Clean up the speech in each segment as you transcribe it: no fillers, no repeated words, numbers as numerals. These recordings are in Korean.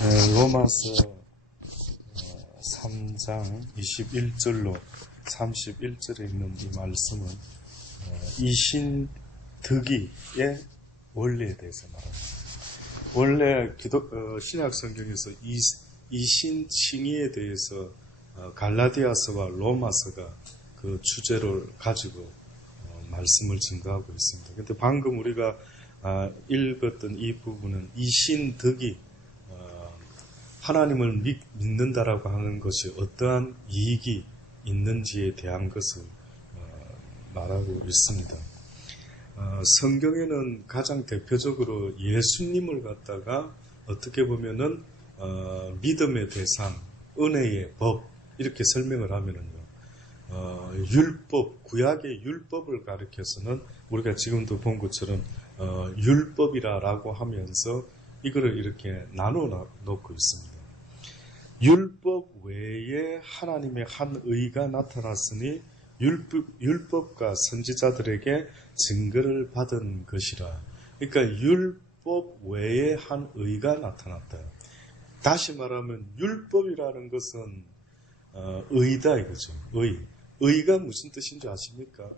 로마서 3장 21절로 31절에 있는 이 말씀은 이신득이의 원리에 대해서 말합니다. 원래 신약 성경에서 이신칭의에 대해서 갈라디아서와 로마서가 그 주제를 가지고 말씀을 증거하고 있습니다. 그런데 방금 우리가 읽었던 이 부분은 이신득이 하나님을 믿는다라고 하는 것이 어떠한 이익이 있는지에 대한 것을 말하고 있습니다. 성경에는 가장 대표적으로 예수님을 갖다가 어떻게 보면은 믿음의 대상, 은혜의 법 이렇게 설명을 하면은요, 율법, 구약의 율법을 가리켜서는 우리가 지금도 본 것처럼 율법이라고 하면서 이거를 이렇게 나눠 놓고 있습니다. 율법 외에 하나님의 한 의가 나타났으니 율법과 선지자들에게 증거를 받은 것이라. 그러니까 율법 외에 한 의가 나타났다. 다시 말하면 율법이라는 것은 의다 이거죠. 의가 무슨 뜻인지 아십니까?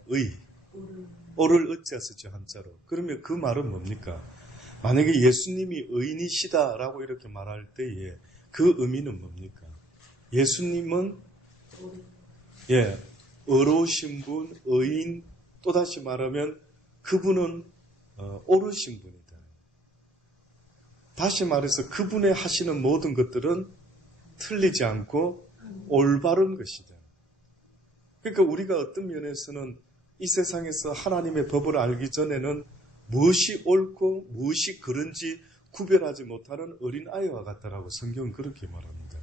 오를 어찌 쓰죠, 한자로. 그러면 그 말은 뭡니까? 만약에 예수님이 의인이시다라고 이렇게 말할 때에 그 의미는 뭡니까? 예수님은 의로우신 분, 의인, 또다시 말하면 그분은 옳으신 분이다. 다시 말해서 그분의 하시는 모든 것들은 틀리지 않고 올바른 것이다. 그러니까 우리가 어떤 면에서는 이 세상에서 하나님의 법을 알기 전에는 무엇이 옳고 무엇이 그른지 구별하지 못하는 어린아이와 같다라고 성경은 그렇게 말합니다.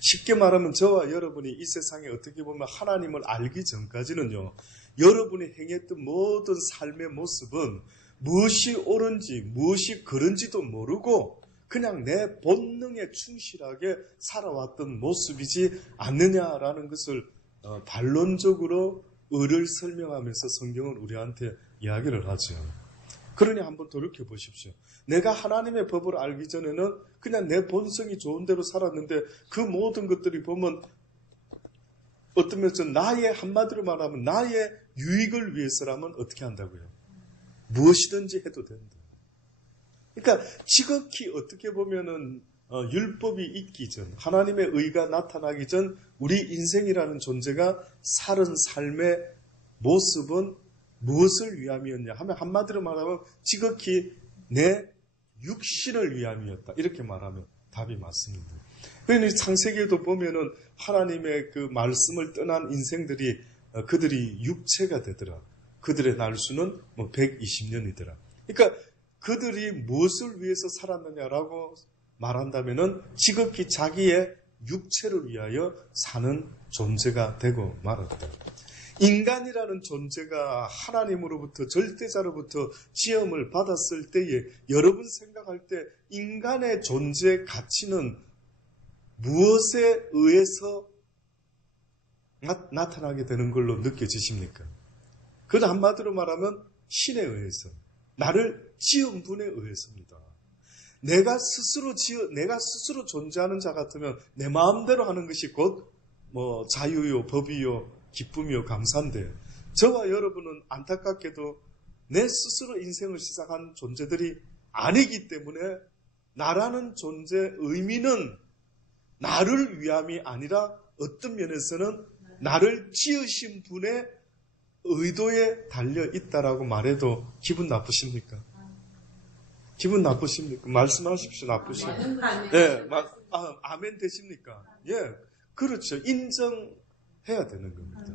쉽게 말하면 저와 여러분이 이 세상에 어떻게 보면 하나님을 알기 전까지는요, 여러분이 행했던 모든 삶의 모습은 무엇이 옳은지 무엇이 그른지도 모르고 그냥 내 본능에 충실하게 살아왔던 모습이지 않느냐라는 것을 반론적으로 의를 설명하면서 성경은 우리한테 이야기를 하죠. 그러니 한번 돌이켜 보십시오. 내가 하나님의 법을 알기 전에는 그냥 내 본성이 좋은 대로 살았는데 그 모든 것들이 보면 어떤 면에서 한마디로 말하면 나의 유익을 위해서라면 어떻게 한다고요? 무엇이든지 해도 된다. 그러니까 지극히 어떻게 보면은 율법이 있기 전, 하나님의 의가 나타나기 전 우리 인생이라는 존재가 살은 삶의 모습은 무엇을 위함이었냐 하면 한마디로 말하면 지극히 내 육신을 위함이었다. 이렇게 말하면 답이 맞습니다. 그러니 창세기에도 보면은 하나님의 그 말씀을 떠난 인생들이 그들이 육체가 되더라. 그들의 날수는 120년이더라. 그러니까 그들이 무엇을 위해서 살았느냐라고 말한다면은 지극히 자기의 육체를 위하여 사는 존재가 되고 말았다. 인간이라는 존재가 하나님으로부터 절대자로부터 지음을 받았을 때에 여러분 생각할 때 인간의 존재 가치는 무엇에 의해서 나타나게 되는 걸로 느껴지십니까? 그건 한마디로 말하면 신에 의해서, 나를 지은 분에 의해서입니다. 내가 스스로 존재하는 자 같으면 내 마음대로 하는 것이 곧 자유요, 법이요, 기쁨이요, 감사인데 저와 여러분은 안타깝게도 내 스스로 인생을 시작한 존재들이 아니기 때문에 나라는 존재의 의미는 나를 위함이 아니라 어떤 면에서는 나를 지으신 분의 의도에 달려 있다라고 말해도 기분 나쁘십니까? 기분 나쁘십니까? 말씀하십시오. 나쁘십니까? 예, 아멘 되십니까? 예, 그렇죠. 인정해야 되는 겁니다.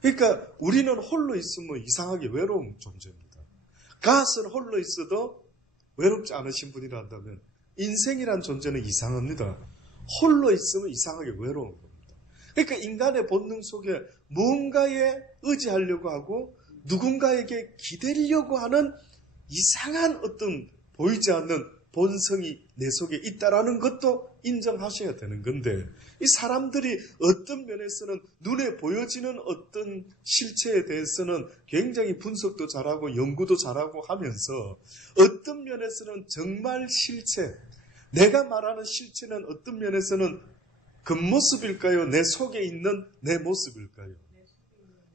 그러니까 우리는 홀로 있으면 이상하게 외로운 존재입니다. 가스는 홀로 있어도 외롭지 않으신 분이라 한다면 인생이란 존재는 이상합니다. 홀로 있으면 이상하게 외로운 겁니다. 그러니까 인간의 본능 속에 뭔가에 의지하려고 하고 누군가에게 기대려고 하는 이상한 어떤 보이지 않는 본성이 내 속에 있다라는 것도 인정하셔야 되는 건데, 이 사람들이 어떤 면에서는 눈에 보여지는 어떤 실체에 대해서는 굉장히 분석도 잘하고 연구도 잘하고 하면서 어떤 면에서는 정말 실체, 내가 말하는 실체는 어떤 면에서는 겉모습일까요? 내 속에 있는 내 모습일까요?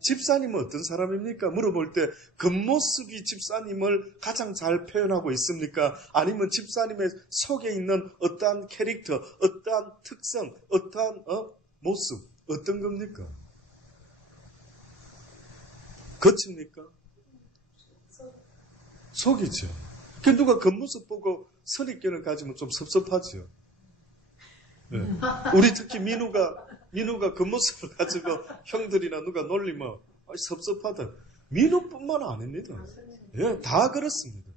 집사님은 어떤 사람입니까? 물어볼 때 겉모습이 집사님을 가장 잘 표현하고 있습니까? 아니면 집사님의 속에 있는 어떠한 캐릭터, 어떠한 특성, 어떠한 모습, 어떤 겁니까? 겉입니까? 속이죠. 그 누가 겉모습 보고 선입견을 가지면 좀 섭섭하죠. 네. 우리 특히 민우가 겉모습을 가지고 형들이나 누가 놀리면 섭섭하다. 민우뿐만 아닙니다. 예, 다 그렇습니다.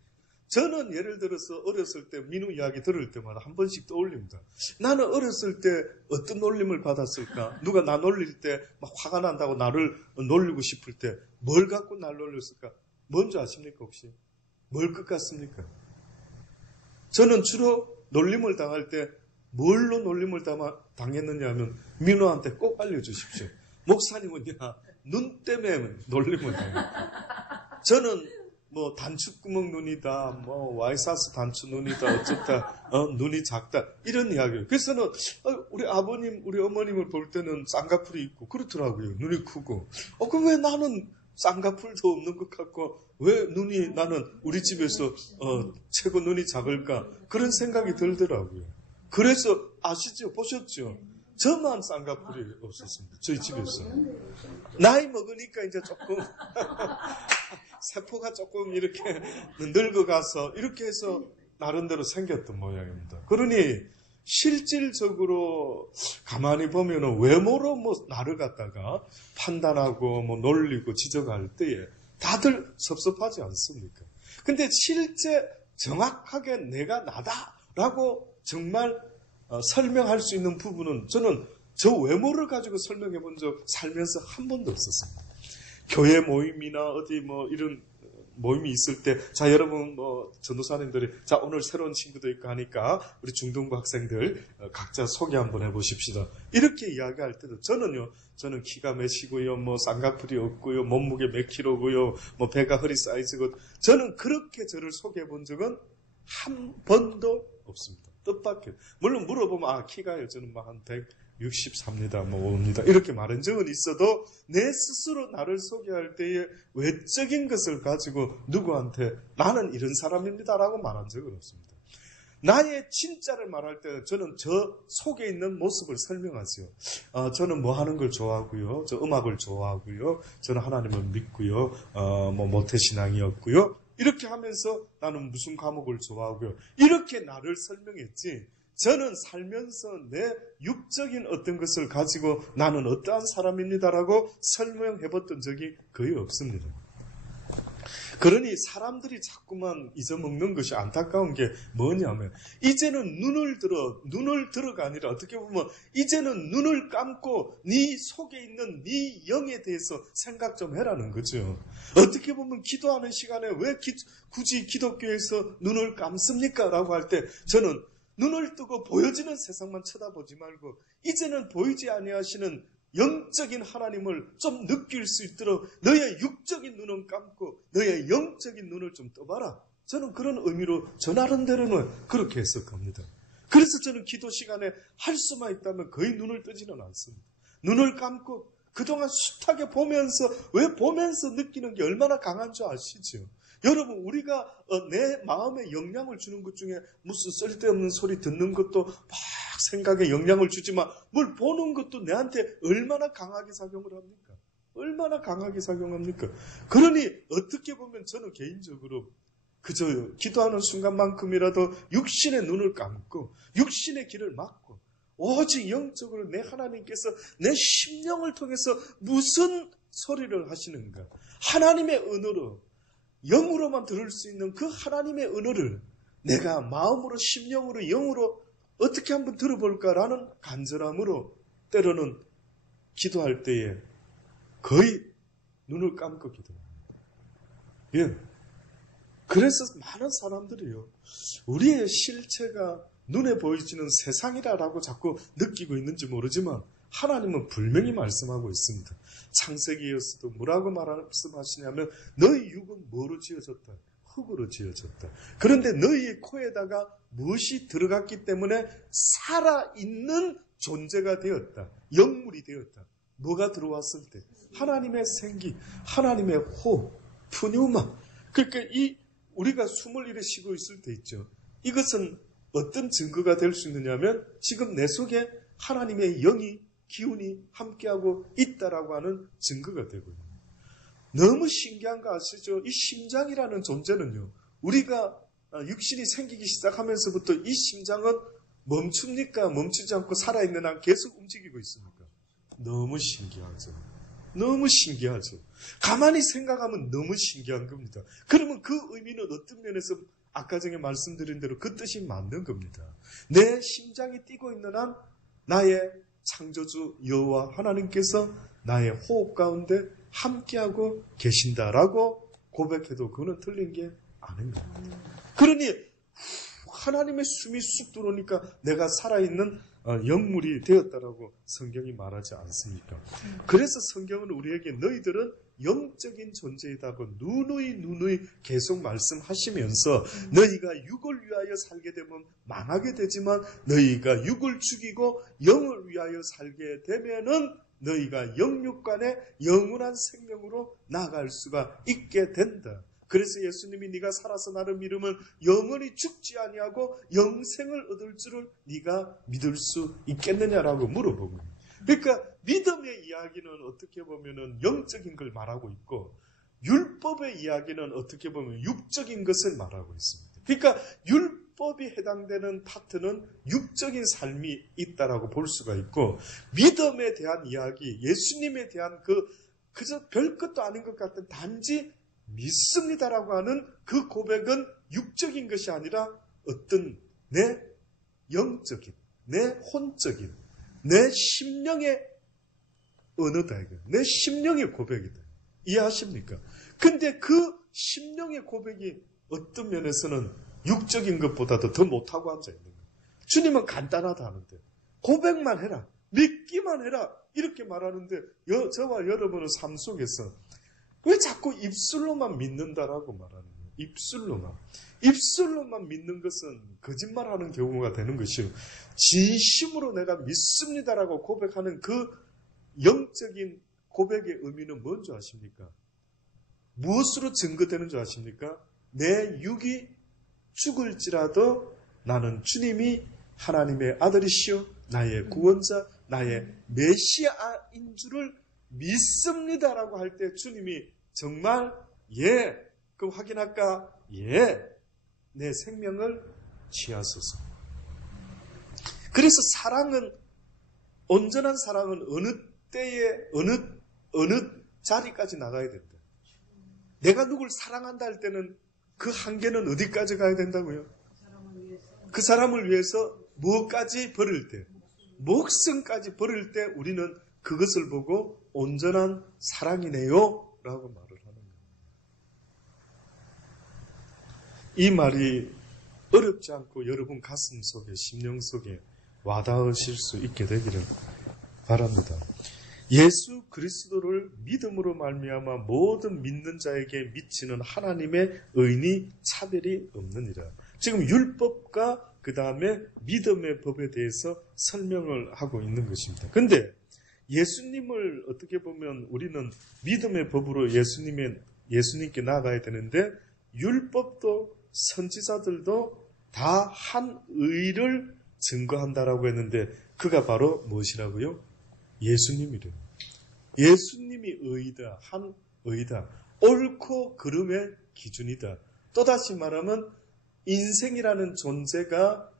저는 예를 들어서 어렸을 때 민우 이야기 들을 때마다 한 번씩 떠올립니다. 나는 어렸을 때 어떤 놀림을 받았을까? 누가 나 놀릴 때 막 화가 난다고 나를 놀리고 싶을 때 뭘 갖고 날 놀렸을까? 뭔지 아십니까 혹시? 뭘 것 같습니까? 저는 주로 놀림을 당할 때 뭘로 놀림을 당했느냐 하면 민우한테 꼭 알려주십시오. 목사님은요, 눈 때문에 놀림을 당해요. 저는 뭐 단추구멍 눈이다, 뭐 와이사스 단추 눈이다, 어쩌다, 눈이 작다 이런 이야기예요. 그래서는 우리 아버님, 우리 어머님을 볼 때는 쌍꺼풀이 있고 그렇더라고요. 눈이 크고. 그럼 왜 나는 쌍꺼풀도 없는 것 같고 왜 나는 우리 집에서 최고 눈이 작을까? 그런 생각이 들더라고요. 그래서 아시죠? 보셨죠? 저만 쌍꺼풀이 없었습니다. 저희 집에서. 나이 먹으니까 이제 조금 세포가 조금 이렇게 늙어가서 이렇게 해서 나름대로 생겼던 모양입니다. 그러니 실질적으로 가만히 보면은 외모로 뭐 나를 갖다가 판단하고 뭐 놀리고 지적할 때에 다들 섭섭하지 않습니까? 근데 실제 정확하게 내가 나다라고 정말 설명할 수 있는 부분은 저는 저 외모를 가지고 설명해 본 적 살면서 한 번도 없었습니다. 교회 모임이나 어디 뭐 이런 모임이 있을 때, 자, 여러분, 전도사님들이, 자, 오늘 새로운 친구도 있고 하니까, 우리 중등부 학생들, 각자 소개 한번 해보십시다. 이렇게 이야기할 때도, 저는 키가 몇이고요, 뭐, 쌍꺼풀이 없고요, 몸무게 몇 킬로고요, 뭐, 배가 허리 사이즈고, 저는 그렇게 저를 소개해 본 적은 한 번도 없습니다. 뜻밖의. 물론 물어보면, 키가요, 저는 뭐, 한 163입니다, 뭐, 5입니다. 이렇게 말한 적은 있어도, 내 스스로 나를 소개할 때의 외적인 것을 가지고 누구한테 나는 이런 사람입니다라고 말한 적은 없습니다. 나의 진짜를 말할 때 저는 저 속에 있는 모습을 설명하죠. 저는 뭐 하는 걸 좋아하고요. 저 음악을 좋아하고요. 저는 하나님을 믿고요. 뭐 모태신앙이었고요. 이렇게 하면서 나는 무슨 과목을 좋아하고요. 이렇게 나를 설명했지. 저는 살면서 내 육적인 어떤 것을 가지고 나는 어떠한 사람입니다라고 설명해봤던 적이 거의 없습니다. 그러니 사람들이 자꾸만 잊어먹는 것이 안타까운 게 뭐냐면 이제는 눈을 들어가 아니라 어떻게 보면 이제는 눈을 감고 네 속에 있는 네 영에 대해서 생각 좀 해라는 거죠. 어떻게 보면 기도하는 시간에 왜 굳이 기독교에서 눈을 감습니까? 라고 할 때 저는 눈을 뜨고 보여지는 세상만 쳐다보지 말고 이제는 보이지 아니하시는 영적인 하나님을 좀 느낄 수 있도록 너의 육적인 눈은 감고 너의 영적인 눈을 좀 떠봐라. 저는 그런 의미로 저 나름대로는 그렇게 해석합니다. 그래서 저는 기도 시간에 할 수만 있다면 거의 눈을 뜨지는 않습니다. 눈을 감고 그동안 숱하게 보면서 왜 보면서 느끼는 게 얼마나 강한 줄 아시죠? 여러분 우리가 내 마음에 영향을 주는 것 중에 무슨 쓸데없는 소리 듣는 것도 막 생각에 영향을 주지만 뭘 보는 것도 내한테 얼마나 강하게 작용을 합니까? 얼마나 강하게 작용합니까? 그러니 어떻게 보면 저는 개인적으로 그저 기도하는 순간만큼이라도 육신의 눈을 감고 육신의 길을 막고 오직 영적으로 내 하나님께서 내 심령을 통해서 무슨 소리를 하시는가? 하나님의 언어로 영으로만 들을 수 있는 그 하나님의 언어를 내가 마음으로 심령으로 영으로 어떻게 한번 들어볼까라는 간절함으로 때로는 기도할 때에 거의 눈을 감고 기도합니다. 예. 그래서 많은 사람들이요. 우리의 실체가 눈에 보이지는 세상이라고 자꾸 느끼고 있는지 모르지만 하나님은 분명히 말씀하고 있습니다. 창세기에서도 뭐라고 말씀하시냐면 너희 육은 뭐로 지어졌다? 흙으로 지어졌다. 그런데 너희의 코에다가 무엇이 들어갔기 때문에 살아있는 존재가 되었다. 영물이 되었다. 뭐가 들어왔을 때? 하나님의 생기, 하나님의 호흡, 푸뉴마. 그러니까 우리가 숨을 이래 쉬고 있을 때 있죠. 이것은 어떤 증거가 될 수 있느냐면 지금 내 속에 하나님의 영이, 기운이 함께하고 있다라고 하는 증거가 되고요. 너무 신기한 거 아시죠? 이 심장이라는 존재는요. 우리가 육신이 생기기 시작하면서부터 이 심장은 멈춥니까? 멈추지 않고 살아있는 한 계속 움직이고 있습니까? 너무 신기하죠. 너무 신기하죠. 가만히 생각하면 너무 신기한 겁니다. 그러면 그 의미는 어떤 면에서 아까 전에 말씀드린 대로 그 뜻이 맞는 겁니다. 내 심장이 뛰고 있는 한 나의 창조주 여호와 하나님께서 나의 호흡 가운데 함께하고 계신다라고 고백해도 그거는 틀린 게 아닙니다. 그러니 하나님의 숨이 쑥 들어오니까 내가 살아있는 영물이 되었다라고 성경이 말하지 않습니까? 그래서 성경은 우리에게 너희들은 영적인 존재이다고 누누이 계속 말씀하시면서 너희가 육을 위하여 살게 되면 망하게 되지만 너희가 육을 죽이고 영을 위하여 살게 되면은 너희가 영육간에 영원한 생명으로 나아갈 수가 있게 된다. 그래서 예수님이 네가 살아서 나를 믿으면 영원히 죽지 아니하고 영생을 얻을 줄을 네가 믿을 수 있겠느냐라고 물어보고, 그러니까 믿음의 이야기는 어떻게 보면은 영적인 걸 말하고 있고 율법의 이야기는 어떻게 보면 육적인 것을 말하고 있습니다. 그러니까 율법이 해당되는 파트는 육적인 삶이 있다라고 볼 수가 있고, 믿음에 대한 이야기, 예수님에 대한 그저 별것도 아닌 것 같은 단지 믿습니다라고 하는 그 고백은 육적인 것이 아니라 어떤 내 영적인, 내 혼적인, 내 심령의 언어다. 내 심령의 고백이다. 이해하십니까? 근데 그 심령의 고백이 어떤 면에서는 육적인 것보다도 더 못하고 앉아있는 거예요. 주님은 간단하다 하는데 고백만 해라, 믿기만 해라 이렇게 말하는데 저와 여러분의 삶 속에서 왜 자꾸 입술로만 믿는다라고 말하는 거예요? 입술로만 믿는 것은 거짓말하는 경우가 되는 것이요, 진심으로 내가 믿습니다라고 고백하는 그 영적인 고백의 의미는 뭔지 아십니까? 무엇으로 증거되는 줄 아십니까? 내 육이 죽을지라도 나는 주님이 하나님의 아들이시요 나의 구원자, 나의 메시아인 줄을 믿습니다라고 할 때 주님이 정말 예, 그 확인할까? 예, 내 생명을 취하소서. 그래서 사랑은, 온전한 사랑은 어느 때에 어느 자리까지 나가야 된다. 내가 누굴 사랑한다 할 때는 그 한계는 어디까지 가야 된다고요? 그 사람을 위해서 무엇까지 버릴 때, 목숨까지 버릴 때 우리는 그것을 보고 온전한 사랑이네요 라고 말을 하는 거예요. 이 말이 어렵지 않고 여러분 가슴 속에, 심령 속에 와닿으실 수 있게 되기를 바랍니다. 예수 그리스도를 믿음으로 말미암아 모든 믿는 자에게 미치는 하나님의 의인이 차별이 없느니라. 지금 율법과 그 다음에 믿음의 법에 대해서 설명을 하고 있는 것입니다. 근데 예수님을 어떻게 보면 우리는 믿음의 법으로 예수님께 나아가야 되는데, 율법도 선지자들도 다 한 의를 증거한다라고 했는데 그가 바로 무엇이라고요? 예수님이래요. 예수님이 의이다, 한 의이다, 옳고 그름의 기준이다. 또다시 말하면 인생이라는 존재가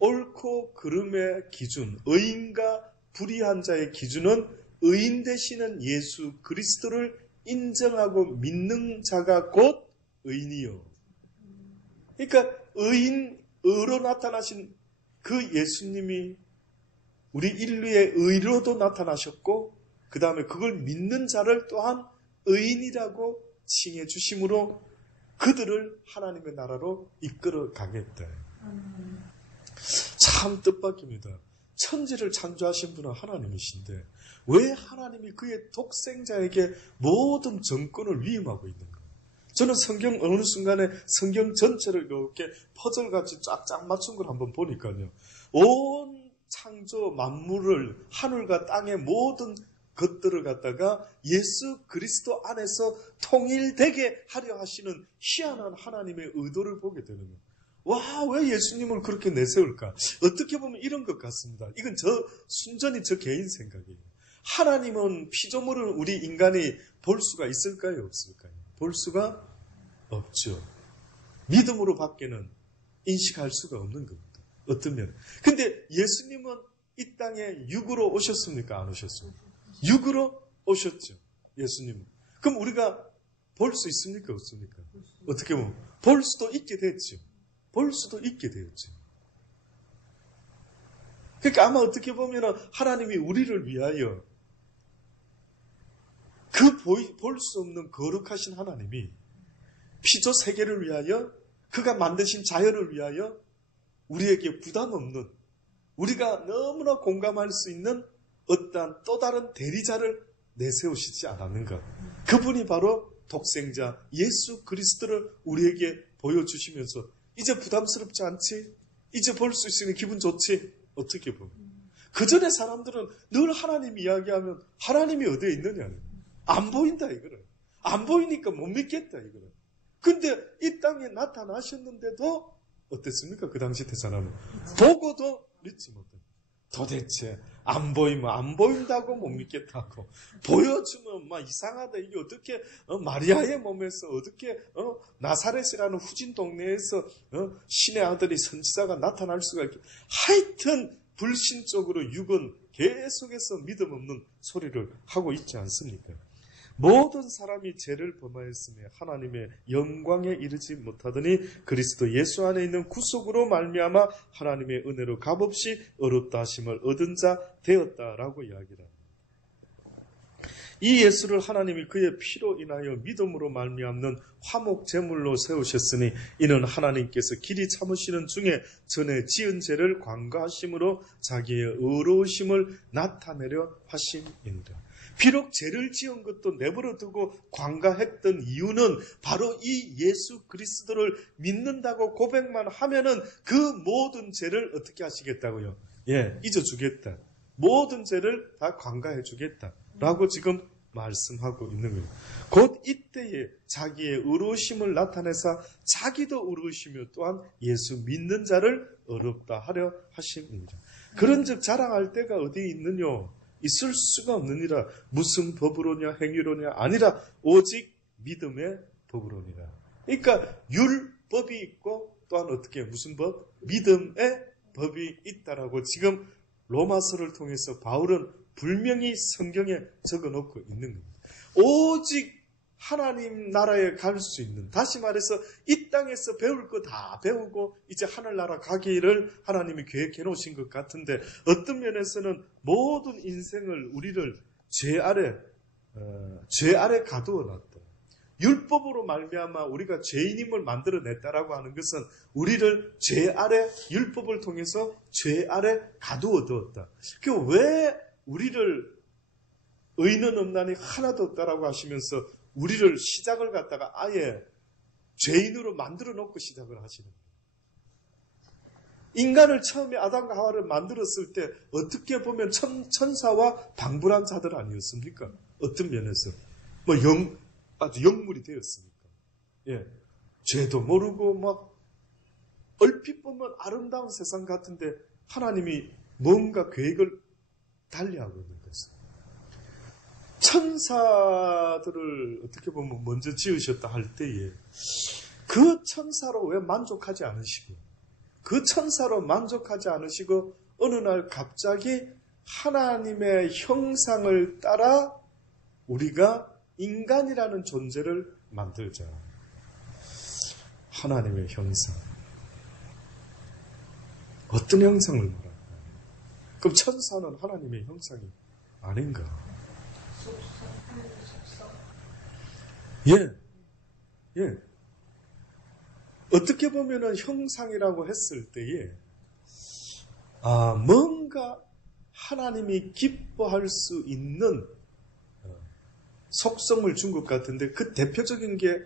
옳고 그름의 기준, 의인과 불의한 자의 기준은 의인 되시는 예수 그리스도를 인정하고 믿는 자가 곧 의인이요. 그러니까 의로 나타나신 그 예수님이 우리 인류의 의로도 나타나셨고, 그 다음에 그걸 믿는 자를 또한 의인이라고 칭해 주심으로 그들을 하나님의 나라로 이끌어 가겠다. 참 뜻밖입니다. 천지를 창조하신 분은 하나님이신데 왜 하나님이 그의 독생자에게 모든 정권을 위임하고 있는가? 저는 성경 어느 순간에 성경 전체를 이렇게 퍼즐같이 쫙쫙 맞춘 걸 한번 보니까요. 온 창조 만물을 하늘과 땅의 모든 것들을 갖다가 예수 그리스도 안에서 통일되게 하려 하시는 희한한 하나님의 의도를 보게 되는 거예요. 와, 왜 예수님을 그렇게 내세울까? 어떻게 보면 이런 것 같습니다. 이건 순전히 저 개인 생각이에요. 하나님은 피조물을 우리 인간이 볼 수가 있을까요? 없을까요? 볼 수가 없죠. 믿음으로 밖에는 인식할 수가 없는 겁니다. 어떤 면. 근데 예수님은 이 땅에 육으로 오셨습니까? 안 오셨습니까? 육으로 오셨죠. 예수님은. 그럼 우리가 볼 수 있습니까? 없습니까? 어떻게 보면 볼 수도 있게 됐죠. 볼 수도 있게 되었죠. 그러니까 아마 어떻게 보면 하나님이 우리를 위하여 볼 수 없는 거룩하신 하나님이 피조 세계를 위하여 그가 만드신 자연을 위하여 우리에게 부담 없는 우리가 너무나 공감할 수 있는 어떠한 또 다른 대리자를 내세우시지 않았는가. 그분이 바로 독생자 예수 그리스도를 우리에게 보여주시면서 이제 부담스럽지 않지? 이제 볼 수 있으니 기분 좋지? 어떻게 보면. 그 전에 사람들은 늘 하나님 이야기하면 하나님이 어디에 있느냐는 안 보인다 이거를. 안 보이니까 못 믿겠다 이거를. 근데 이 땅에 나타나셨는데도 어땠습니까? 그 당시 대사람은 보고도 믿지 못해. 도대체 안 보이면 안 보인다고 못 믿겠다고 보여주면 막 이상하다. 이게 어떻게 마리아의 몸에서 어떻게 나사렛이라는 후진 동네에서 신의 아들이 선지자가 나타날 수가 있게. 하여튼 불신적으로 육은 계속해서 믿음 없는 소리를 하고 있지 않습니까? 모든 사람이 죄를 범하였으며 하나님의 영광에 이르지 못하더니 그리스도 예수 안에 있는 구속으로 말미암아 하나님의 은혜로 값없이 어렵다 하심을 얻은 자 되었다라고 이야기를 합니다. 이 예수를 하나님이 그의 피로 인하여 믿음으로 말미암는 화목 제물로 세우셨으니 이는 하나님께서 길이 참으시는 중에 전에 지은 죄를 관가하심으로 자기의 의로우심을 나타내려 하심이니라. 비록 죄를 지은 것도 내버려 두고 관가했던 이유는 바로 이 예수 그리스도를 믿는다고 고백만 하면은 그 모든 죄를 어떻게 하시겠다고요? 잊어주겠다. 모든 죄를 다 관가해 주겠다라고 지금 말씀하고 있는 거예요. 곧 이때에 자기의 의로우심을 나타내사 자기도 의로우시며 또한 예수 믿는 자를 의롭다 하려 하심입니다. 그런즉 자랑할 때가 어디에 있느냐? 있을 수가 없느니라. 무슨 법으로냐 행위로냐 아니라 오직 믿음의 법으로니라. 그러니까 율법이 있고 또한 어떻게 무슨 법? 믿음의 법이 있다라고 지금 로마서를 통해서 바울은 분명히 성경에 적어놓고 있는 겁니다. 오직 하나님 나라에 갈 수 있는, 다시 말해서 이 땅에서 배울 거 다 배우고 이제 하늘나라 가기를 하나님이 계획해 놓으신 것 같은데 어떤 면에서는 모든 인생을 우리를 죄 아래 가두어 놨다. 율법으로 말미암아 우리가 죄인임을 만들어냈다라고 하는 것은 우리를 죄 아래, 율법을 통해서 죄 아래 가두어 두었다. 그 왜 우리를 의는 없나니 하나도 없다라고 하시면서 우리를 시작을 갖다가 아예 죄인으로 만들어 놓고 시작을 하시는 거예요. 인간을 처음에 아담과 하와를 만들었을 때 어떻게 보면 천사와 방불한 자들 아니었습니까? 어떤 면에서 아주 영물이 되었으니까. 죄도 모르고 막 얼핏 보면 아름다운 세상 같은데 하나님이 뭔가 계획을 달리하고 있는 것은. 천사들을 어떻게 보면 먼저 지으셨다 할 때에 그 천사로 왜 만족하지 않으시고 그 천사로 만족하지 않으시고 어느 날 갑자기 하나님의 형상을 따라 우리가 인간이라는 존재를 만들자. 하나님의 형상. 어떤 형상을 말할까요? 그럼 천사는 하나님의 형상이 아닌가? 예. 어떻게 보면은 형상이라고 했을 때에, 뭔가 하나님이 기뻐할 수 있는 속성을 준 것 같은데 그 대표적인 게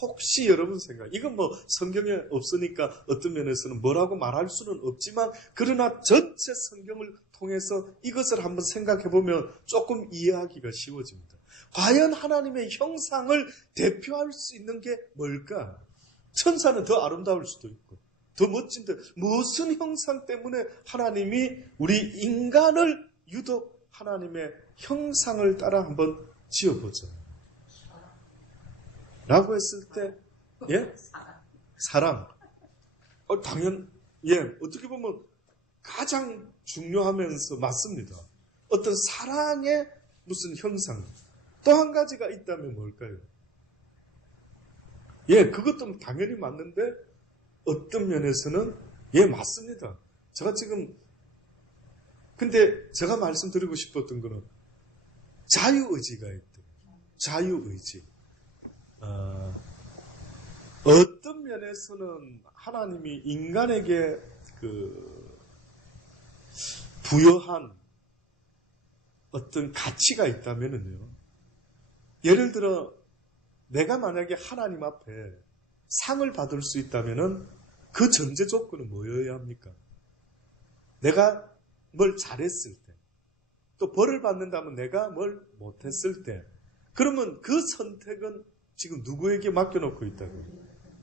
혹시 여러분 생각, 이건 뭐 성경에 없으니까 어떤 면에서는 뭐라고 말할 수는 없지만, 그러나 전체 성경을 통해서 이것을 한번 생각해 보면 조금 이해하기가 쉬워집니다. 과연 하나님의 형상을 대표할 수 있는 게 뭘까? 천사는 더 아름다울 수도 있고 더 멋진데, 무슨 형상 때문에 하나님이 우리 인간을 유독 하나님의 형상을 따라 한번 지어보자 라고 했을 때, 예? 사랑. 어떻게 보면 가장 중요하면서 맞습니다. 어떤 사랑의 무슨 형상. 또 한 가지가 있다면 뭘까요? 그것도 당연히 맞는데, 어떤 면에서는, 맞습니다. 근데 제가 말씀드리고 싶었던 거는 자유의지가 있다. 자유의지. 어떤 면에서는 하나님이 인간에게 부여한 어떤 가치가 있다면은요. 예를 들어 내가 만약에 하나님 앞에 상을 받을 수 있다면은 그 전제 조건은 뭐여야 합니까? 내가 뭘 잘했을 때, 또 벌을 받는다면 내가 뭘 못했을 때, 그러면 그 선택은 지금 누구에게 맡겨놓고 있다고요?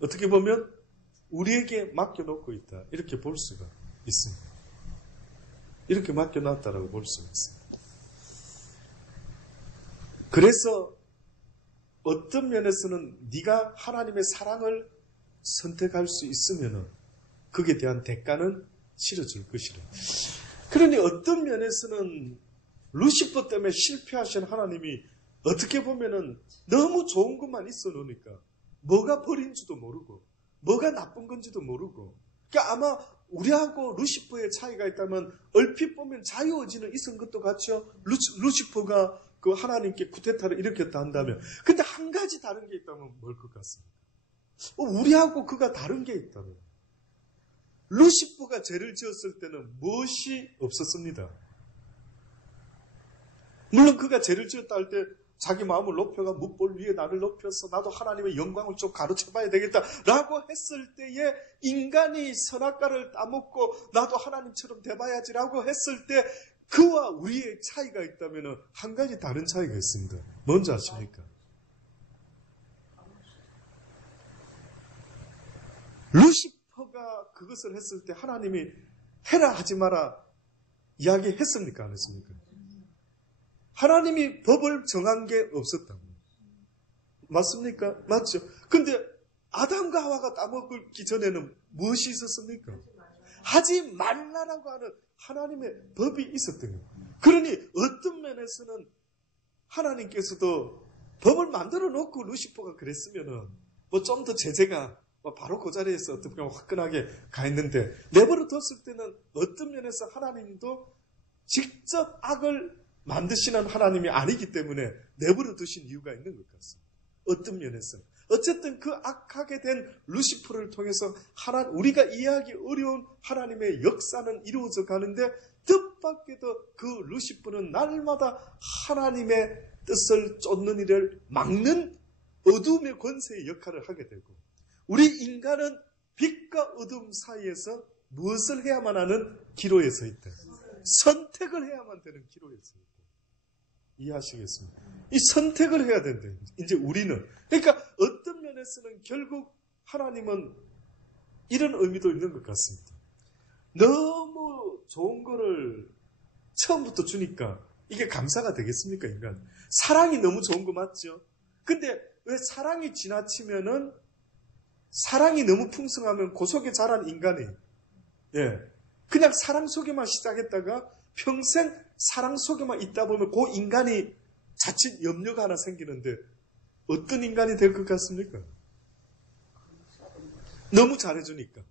어떻게 보면 우리에게 맡겨놓고 있다. 이렇게 볼 수가 있습니다. 이렇게 맡겨놨다라고 볼 수가 있습니다. 그래서 어떤 면에서는 네가 하나님의 사랑을 선택할 수 있으면은 거기에 대한 대가는 치러줄 것이라. 그러니 어떤 면에서는 루시퍼 때문에 실패하신 하나님이 어떻게 보면은 너무 좋은 것만 있어 놓으니까 뭐가 벌인지도 모르고 뭐가 나쁜 건지도 모르고, 그러니까 아마 우리하고 루시퍼의 차이가 있다면 얼핏 보면 자유의지는 있은 것도 같죠. 루시퍼가 그 하나님께 쿠데타를 일으켰다 한다면, 근데 한 가지 다른 게 있다면 뭘 것 같습니까? 우리하고 그가 다른 게 있다면, 루시퍼가 죄를 지었을 때는 무엇이 없었습니다. 물론 그가 죄를 지었다 할 때 자기 마음을 높여가 뭇볼 위에 나를 높여서 나도 하나님의 영광을 좀 가로채봐야 되겠다라고 했을 때에, 인간이 선악과를 따먹고 나도 하나님처럼 돼봐야지라고 했을 때 그와 우리의 차이가 있다면 한 가지 다른 차이가 있습니다. 뭔지 아십니까? 루시퍼가 그것을 했을 때 하나님이 해라 하지 마라 이야기했습니까? 안 했습니까? 하나님이 법을 정한 게 없었다고. 맞습니까? 맞죠? 근데 아담과 하와가 따먹기 전에는 무엇이 있었습니까? 하지 말라라고 하는 하나님의 법이 있었던 거예요. 그러니 어떤 면에서는 하나님께서도 법을 만들어 놓고 루시퍼가 그랬으면은 뭐 좀 더 제재가 바로 그 자리에서 어떻게 보면 화끈하게 가 있는데, 내버려 뒀을 때는 어떤 면에서 하나님도 직접 악을 만드시는 하나님이 아니기 때문에 내버려 두신 이유가 있는 것 같습니다. 어떤 면에서. 어쨌든 그 악하게 된 루시퍼를 통해서 우리가 이해하기 어려운 하나님의 역사는 이루어져 가는데, 뜻밖에도 그 루시퍼는 날마다 하나님의 뜻을 쫓는 일을 막는 어둠의 권세의 역할을 하게 되고, 우리 인간은 빛과 어둠 사이에서 무엇을 해야만 하는 기로에 서 있다. 선택을 해야만 되는 기로에 서 있다. 이해하시겠습니까? 이 선택을 해야 된다. 이제 우리는. 그러니까 어떤 면에서는 결국 하나님은 이런 의미도 있는 것 같습니다. 너무 좋은 거를 처음부터 주니까 이게 감사가 되겠습니까, 인간? 사랑이 너무 좋은 거 맞죠? 근데 왜 사랑이 지나치면은, 사랑이 너무 풍성하면 그 속에 자란 인간이, 그냥 사랑 속에만 시작했다가 평생 사랑 속에만 있다 보면 그 인간이 자칫 염려가 하나 생기는데, 어떤 인간이 될 것 같습니까? 너무 잘해주니까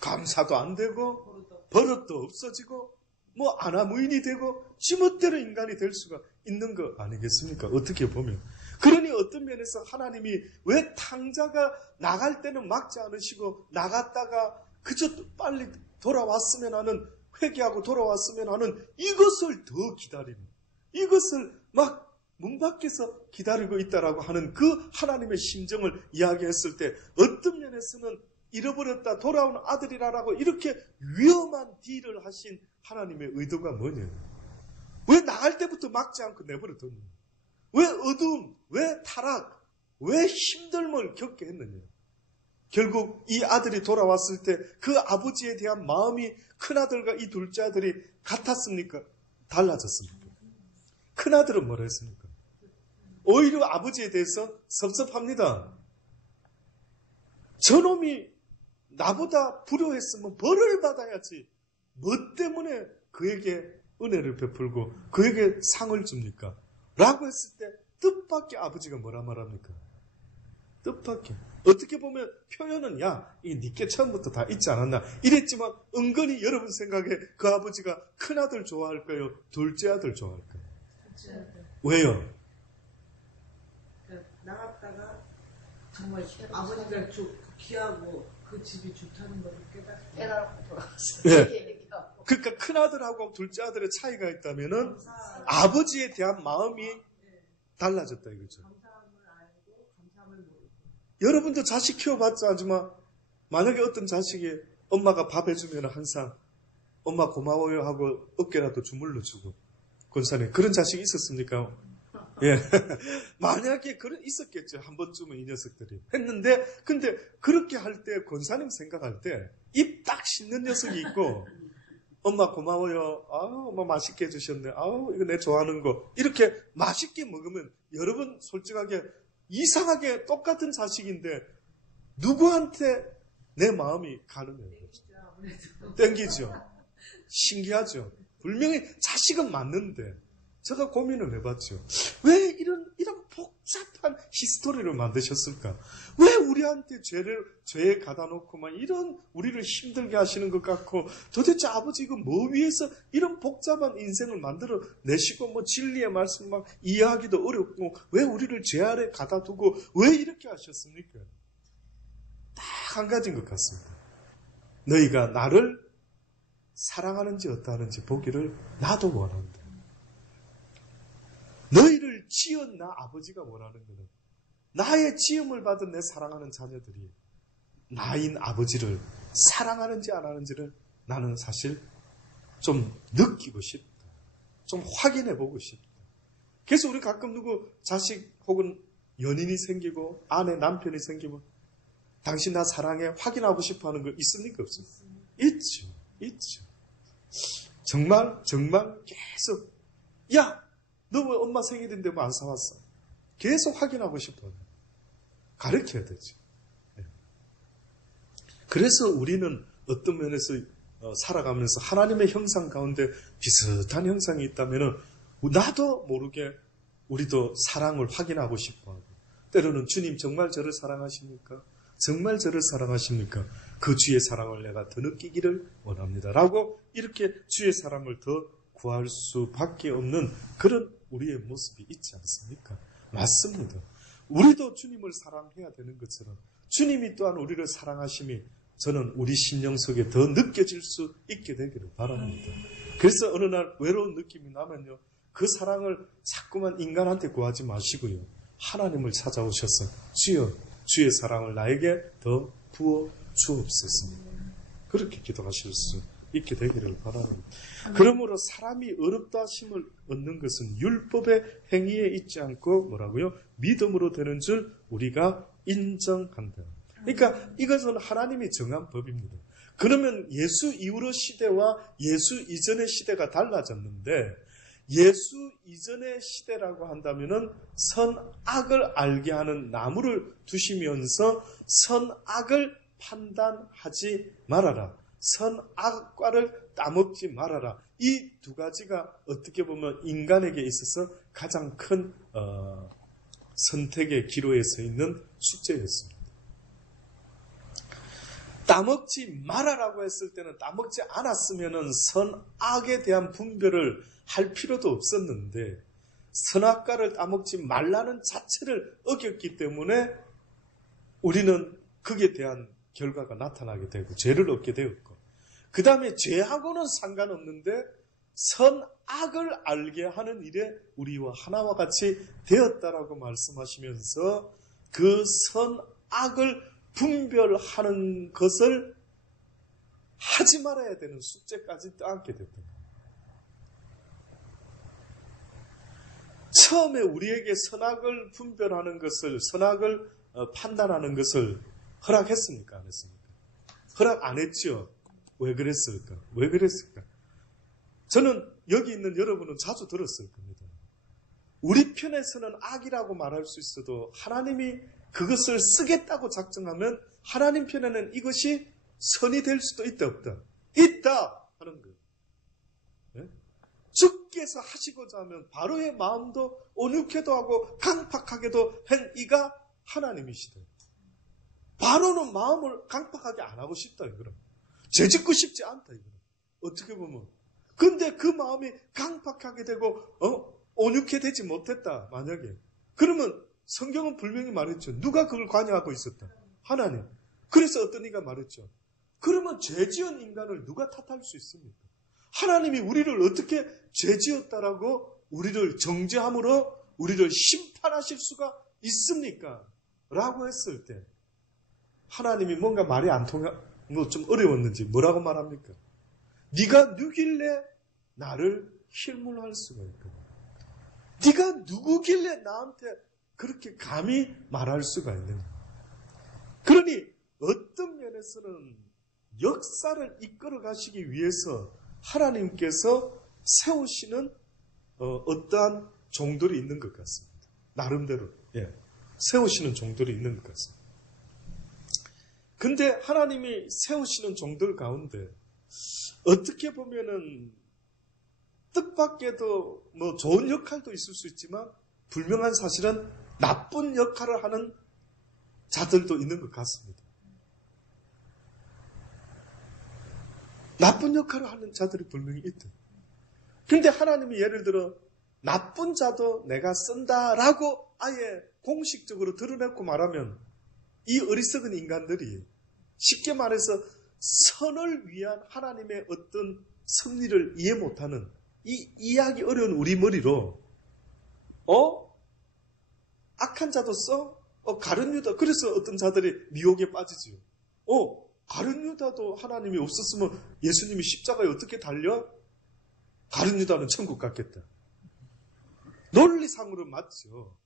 감사도 안 되고 버릇도 없어지고 뭐 아나무인이 되고 지멋대로 인간이 될 수가 있는 거 아니겠습니까? 어떻게 보면. 그러니 어떤 면에서 하나님이 왜 탕자가 나갈 때는 막지 않으시고 나갔다가 그저 빨리 돌아왔으면 하는, 회개하고 돌아왔으면 하는 이것을 더 기다리는, 이것을 막 문 밖에서 기다리고 있다라고 하는 그 하나님의 심정을 이야기했을 때 어떤 면에서는 잃어버렸다 돌아온 아들이라고 이렇게 위험한 딜을 하신 하나님의 의도가 뭐냐? 왜 나갈 때부터 막지 않고 내버려뒀냐? 왜 어둠, 왜 타락, 왜 힘듦을 겪게 했느냐? 결국 이 아들이 돌아왔을 때 그 아버지에 대한 마음이 큰아들과 이 둘째 아들이 같았습니까? 달라졌습니까? 큰아들은 뭐라 했습니까? 오히려 아버지에 대해서 섭섭합니다. 저놈이 나보다 불효했으면 벌을 받아야지. 뭐 때문에 그에게 은혜를 베풀고 그에게 상을 줍니까? 라고 했을 때 뜻밖의 아버지가 뭐라 말합니까? 뜻밖의. 어떻게 보면 표현은 이 니께 처음부터 다 있지 않았나 이랬지만 은근히 여러분 생각에 그 아버지가 큰아들 좋아할까요? 둘째 아들 좋아할까요? 둘째 아들. 왜요? 나갔다가 정말 아버지가 귀하고 그 집이 좋다는 것을 깨닫고 돌아왔어요. 네. 그러니까 큰아들하고 둘째 아들의 차이가 있다면은 아버지에 대한 마음이 달라졌다 이거죠. 감사함을 알고 감사함을 모르고. 여러분도 자식 키워봤자 하지만 만약에 어떤 자식이 엄마가 밥 해주면 항상 엄마 고마워요 하고 어깨라도 주물러 주고 권사님 그런 자식이 있었습니까? 예. 만약에 있었겠죠. 한 번쯤은 이 녀석들이. 했는데, 근데 그렇게 할 때, 권사님 생각할 때, 입 딱 씻는 녀석이 있고, 엄마 고마워요. 아우, 엄마 맛있게 해주셨네. 아우, 이거 내 좋아하는 거. 이렇게 맛있게 먹으면, 여러분 솔직하게, 이상하게 똑같은 자식인데, 누구한테 내 마음이 가는 거예요? 땡기죠. 신기하죠. 분명히 자식은 맞는데, 제가 고민을 해봤죠. 왜 이런 복잡한 히스토리를 만드셨을까? 왜 우리한테 죄에 가다 놓고만 이런 우리를 힘들게 하시는 것 같고 도대체 아버지 이거 뭐 위해서 이런 복잡한 인생을 만들어 내시고 뭐 진리의 말씀 막 이해하기도 어렵고 왜 우리를 죄 아래 가다 두고 왜 이렇게 하셨습니까? 딱 한 가지인 것 같습니다. 너희가 나를 사랑하는지 어떠하는지 보기를 나도 원한다. 너희를 지은 나 아버지가 원하는 것은 나의 지음을 받은 내 사랑하는 자녀들이 나인 아버지를 사랑하는지 안 하는지를 나는 사실 좀 느끼고 싶다. 좀 확인해 보고 싶다. 그래서 우리 가끔 누구 자식 혹은 연인이 생기고 아내 남편이 생기면 당신 나 사랑해 확인하고 싶어 하는 거 있습니까? 없습니까? 있죠. 정말 계속 너 왜 엄마 생일인데 뭐 안 사왔어? 계속 확인하고 싶어요. 가르쳐야 되죠. 그래서 우리는 어떤 면에서 살아가면서 하나님의 형상 가운데 비슷한 형상이 있다면 나도 모르게 우리도 사랑을 확인하고 싶어하고 때로는 주님 정말 저를 사랑하십니까? 정말 저를 사랑하십니까? 그 주의 사랑을 내가 더 느끼기를 원합니다. 라고 이렇게 주의 사랑을 더 구할 수밖에 없는 그런 우리의 모습이 있지 않습니까? 맞습니다. 우리도 주님을 사랑해야 되는 것처럼 주님이 또한 우리를 사랑하심이 저는 우리 심령 속에 더 느껴질 수 있게 되기를 바랍니다. 그래서 어느 날 외로운 느낌이 나면요. 그 사랑을 자꾸만 인간한테 구하지 마시고요. 하나님을 찾아오셔서 주여 주의 사랑을 나에게 더 부어 주옵소서. 그렇게 기도하실 수 있게 되기를 바랍니다. 그러므로 사람이 어렵다 하심을 얻는 것은 율법의 행위에 있지 않고 뭐라고요? 믿음으로 되는 줄 우리가 인정한다. 그러니까 이것은 하나님이 정한 법입니다. 그러면 예수 이후의 시대와 예수 이전의 시대가 달라졌는데 예수 이전의 시대라고 한다면은 선악을 알게 하는 나무를 두시면서 선악을 판단하지 말아라. 선악과를 따먹지 말아라. 이 두 가지가 어떻게 보면 인간에게 있어서 가장 큰 선택의 기로에 서 있는 숙제였습니다. 따먹지 말아라고 했을 때는 따먹지 않았으면 선악에 대한 분별을 할 필요도 없었는데 선악과를 따먹지 말라는 자체를 어겼기 때문에 우리는 거기에 대한 결과가 나타나게 되고 죄를 얻게 되었고 그 다음에 죄하고는 상관없는데 선악을 알게 하는 일에 우리와 하나와 같이 되었다라고 말씀하시면서 그 선악을 분별하는 것을 하지 말아야 되는 숙제까지 떠안게 됐다. 처음에 우리에게 선악을 분별하는 것을, 선악을 판단하는 것을 허락했습니까? 안 했습니까? 허락 안 했죠. 왜 그랬을까? 왜 그랬을까? 저는 여기 있는 여러분은 자주 들었을 겁니다. 우리 편에서는 악이라고 말할 수 있어도 하나님이 그것을 쓰겠다고 작정하면 하나님 편에는 이것이 선이 될 수도 있다, 없다? 있다! 하는 거예요. 네? 주께서 하시고자 하면 바로의 마음도 온유케도 하고 강팍하게도 한 이가 하나님이시다. 바로는 마음을 강팍하게 안 하고 싶다, 이거는. 죄짓고 싶지 않다, 이거는. 어떻게 보면. 근데 그 마음이 강팍하게 되고, 온유케 되지 못했다, 만약에. 그러면 성경은 분명히 말했죠. 누가 그걸 관여하고 있었다? 하나님. 그래서 어떤 이가 말했죠. 그러면 죄 지은 인간을 누가 탓할 수 있습니까? 하나님이 우리를 어떻게 죄 지었다라고 우리를 정죄함으로 우리를 심판하실 수가 있습니까? 라고 했을 때 하나님이 뭔가 말이 안 뭐 좀 어려웠는지 뭐라고 말합니까? 네가 누길래 나를 힐문할 수가 있고 네가 누구길래 나한테 그렇게 감히 말할 수가 있는가? 그러니 어떤 면에서는 역사를 이끌어 가시기 위해서 하나님께서 세우시는 어떠한 종들이 있는 것 같습니다. 나름대로 세우시는 종들이 있는 것 같습니다. 근데 하나님이 세우시는 종들 가운데 어떻게 보면은 뜻밖에도 뭐 좋은 역할도 있을 수 있지만 분명한 사실은 나쁜 역할을 하는 자들도 있는 것 같습니다. 나쁜 역할을 하는 자들이 분명히 있다. 근데 하나님이 예를 들어 나쁜 자도 내가 쓴다라고 아예 공식적으로 드러내고 말하면 이 어리석은 인간들이 쉽게 말해서 선을 위한 하나님의 어떤 섭리를 이해 못하는 이 이해하기 어려운 우리 머리로 악한 자도 써? 가룟 유다. 그래서 어떤 자들이 미혹에 빠지지요. 가룟 유다도 하나님이 없었으면 예수님이 십자가에 어떻게 달려? 가룟 유다는 천국 갔겠다. 논리상으로 맞죠.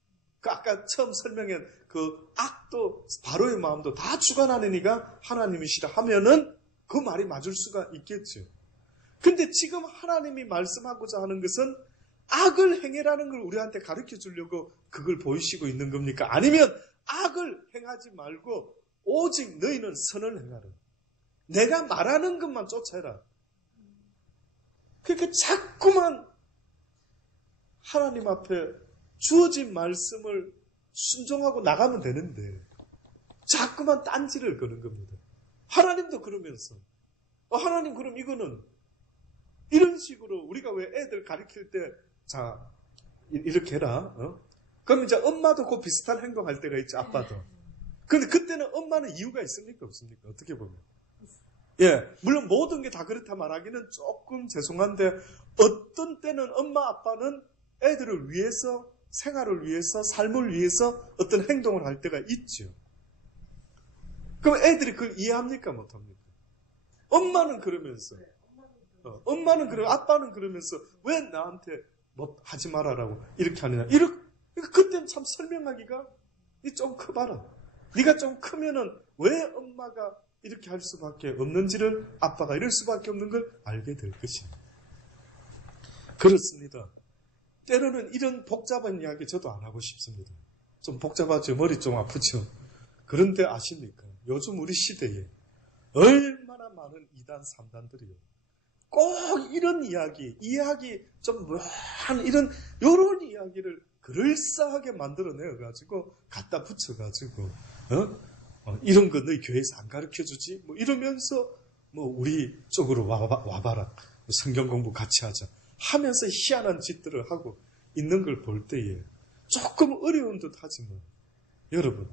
그 아까 처음 설명한 그 악도 바로의 마음도 다 주관하는 이가 하나님이시라 하면은 그 말이 맞을 수가 있겠죠. 근데 지금 하나님이 말씀하고자 하는 것은 악을 행해라는 걸 우리한테 가르쳐 주려고 그걸 보이시고 있는 겁니까? 아니면 악을 행하지 말고 오직 너희는 선을 행하라. 내가 말하는 것만 쫓아라. 그러니까 자꾸만 하나님 앞에 주어진 말씀을 순종하고 나가면 되는데 자꾸만 딴지를 거는 겁니다. 하나님도 그러면서 하나님 그럼 이거는 이런 식으로 우리가 왜 애들 가르칠 때 자 이렇게 해라. 그럼 이제 엄마도 그 비슷한 행동할 때가 있죠. 아빠도. 근데 그때는 엄마는 이유가 있습니까? 없습니까? 어떻게 보면. 물론 모든 게 다 그렇다 말하기는 조금 죄송한데 어떤 때는 엄마 아빠는 애들을 위해서 생활을 위해서 삶을 위해서 어떤 행동을 할 때가 있죠. 그럼 애들이 그걸 이해합니까? 못합니까? 엄마는 그러면서 엄마는 그러고 아빠는 그러면서 왜 나한테 뭐 하지 말아라고 이렇게 하느냐. 그때는 참 설명하기가 좀 커봐라. 네가 좀 크면은 왜 엄마가 이렇게 할 수밖에 없는지를 아빠가 이럴 수밖에 없는 걸 알게 될 것입니다. 그렇습니다. 때로는 이런 복잡한 이야기 저도 안 하고 싶습니다. 좀 복잡하죠. 머리 좀 아프죠. 그런데 아십니까? 요즘 우리 시대에 얼마나 많은 2단, 3단들이요. 꼭 이런 이야기, 이해하기 좀 뭐한 이런 이야기를 그럴싸하게 만들어내가지고 갖다 붙여가지고 이런 거 너희 교회에서 안 가르쳐주지? 뭐 이러면서 뭐 우리 쪽으로 와봐라. 성경 공부 같이 하자. 하면서 희한한 짓들을 하고 있는 걸 볼 때에 조금 어려운 듯 하지만 여러분,